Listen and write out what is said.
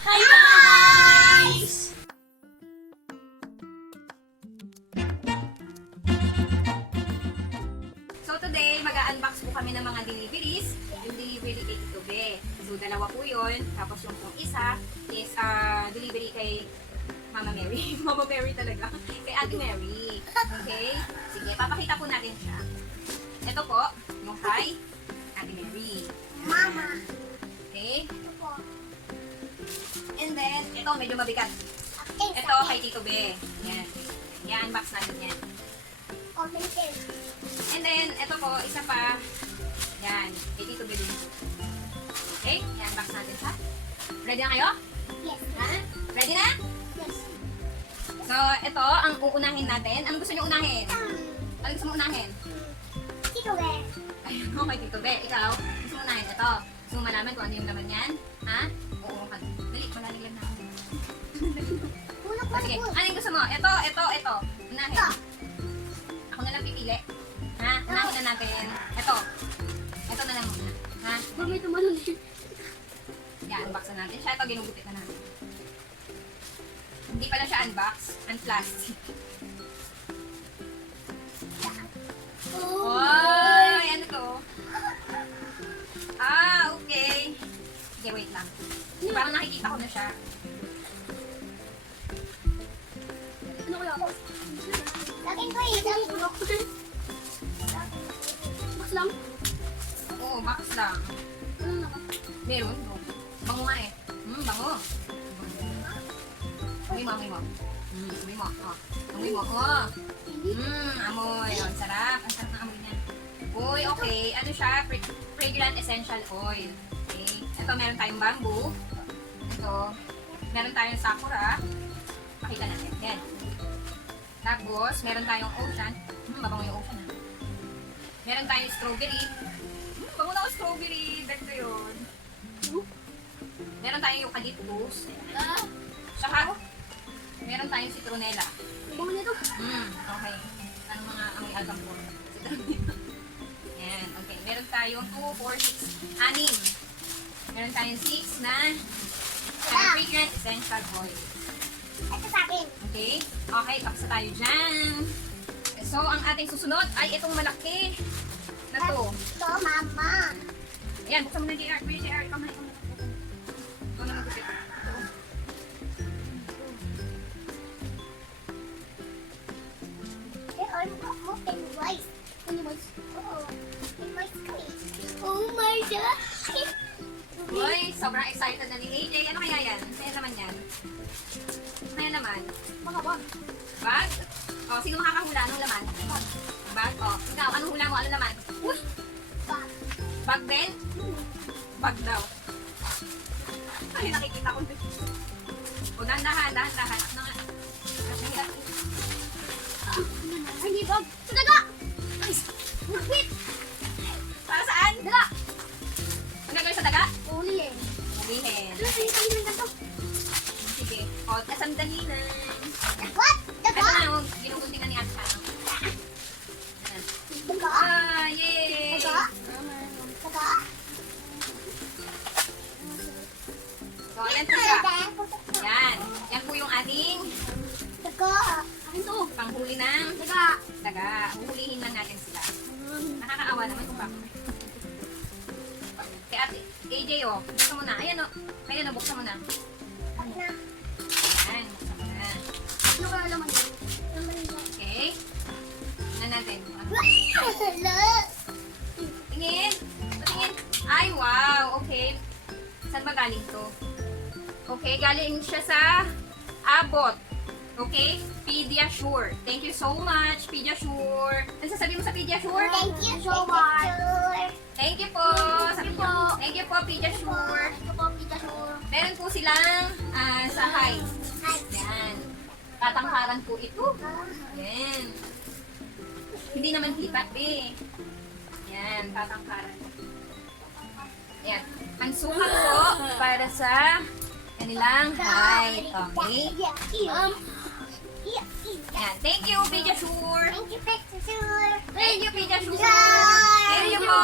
Hi guys! So today, mag-unbox po kami ng mga deliveries. Yung delivery kay Tito Be. So dalawa po yun. Tapos yung pong isa is delivery kay Mama Mary. Mama Mary talaga. Kay Ate Mary. Okay? Sige, papakita po natin siya. Ito po, yung kay Ate Mary. Mama. Okay? Ito po. And then, ito medyo mabigat. Akin Ito kay Tito Be. Yan. I-unbox natin yan. Open din. And then, ito po, isa pa. Yan. Kay Tito Be din. Okay? I-unbox natin siya. Ready na kayo? Yes. Ha? Ready na? Yes. So, ito ang uunahin natin. Ano gusto niyo unahin? Ano gusto mo unahin? Tito Bear. Ayun, okay, Tito Be. Ikaw, gusto mo unahin ito. Gusto mo malaman kung ano yung laman yan? Ha? Oo, dali, malalim lang na. Tulog O, sige, ano yung gusto mo? Ito. Unahin. Ito. Ako na lang pipili. Ha? Unahin na natin. Ito. Ito na lang muna. Ha? May tumalon din. Yan, unbox na natin siya. Ito, ginugupitan na natin. Hindi pala siya unbox. Unplastic. Oy! Ano to? Okay. Sige, wait lang. Parang nakikita ko na siya. Ano kaya ako? Lakin ko eh. Box lang. Oo, box lang. Ano na ba? Meron. Bango nga eh. Bango. Amoy mo, amoy mo. Amoy mo. Oh. Amoy mo. Oh. Amoy. Oh, sarap. Ang sarap ng amoy niya. Uy, okay. Ano siya? Fragrant essential oil. Okay. Ito, meron tayong bamboo. Ito, meron tayong sakura. Pakita natin. Yan. Tapos, meron tayong ocean. Mabango yung ocean. Meron tayong strawberry. Bango na ako strawberry. Bet ko yun. Meron tayong eucalyptus. Saka, meron tayong citronella. Bango nito. Okay. Ano mga amoy algam po? Citronella. Yan. Okay. Meron tayong 2, 4, 6, 6. Meron tayong 6 na fragrant essential oil. Ito sa akin. Okay? Okay, tapos na tayo dyan. So, ang ating susunod ay itong malaki na to. Ito, mama. Ayan, buksan mo na JR. Kuya JR, ikaw na. Ikaw na magkupit. Pennywise. Pennywise. Oo. Pennywise ka eh. Oh my God. Uy, sobrang excited na ni AJ. Ano kaya yan? Kaya naman yan. Kaya naman. Mga bag. Bag? O, sino makakahula? Anong laman? Bag? O, ikaw, anong hula mo? Anong laman? Uy. Bag. Bag din? Bag daw. Ay, nakikita ko din. O, dahan-dahan. Ano nga? Ay, hindi bag. Sa daga. Ay, magpit. Para saan? Daga. Ang gagawin sa daga? Uli eh. Sabihin. Ano sa'yo tayo ng ganito? Sige. O, sandali na. What? Ito Daga. na yung ginuguntingan ni Ate Kano. Ayan. Daga. Yay! Daga. Daga. So, ayan po siya. Yan. Yan po yung ating Daga. Ano to? panghuli ng Daga. daga. Huhulihin lang natin sila. Nakakaawa naman kung bakit. Kaya Ate AJ, buksan mo na. Ayan Ayan buksan mo na. Ano na? Ayan, buksan mo na. Ano kaya laman yun? Laman yun. Okay? Tingnan natin. Hello. Tingin! Patingin! Ay, wow! Okay. Saan ba galing to? Okay, galing siya sa Abot. Okay? Pediasure. Thank you so much, Pediasure. Ano sasabihin mo sa Pediasure? Thank you so much. Thank you po. Thank you po. Thank you po, Pediasure. Thank you po, Pikachu. Meron po silang sa height. Hi. Yan. Tatangkaran po ito. Yan. Hindi naman kita, eh. Yan, tatangkaran. Yan. Ang sukat po para sa kanilang height. Okay? Yan. Thank you, Pediasure. Thank you, Pikachu. Thank you, Pediasure. Bye. Thank you po.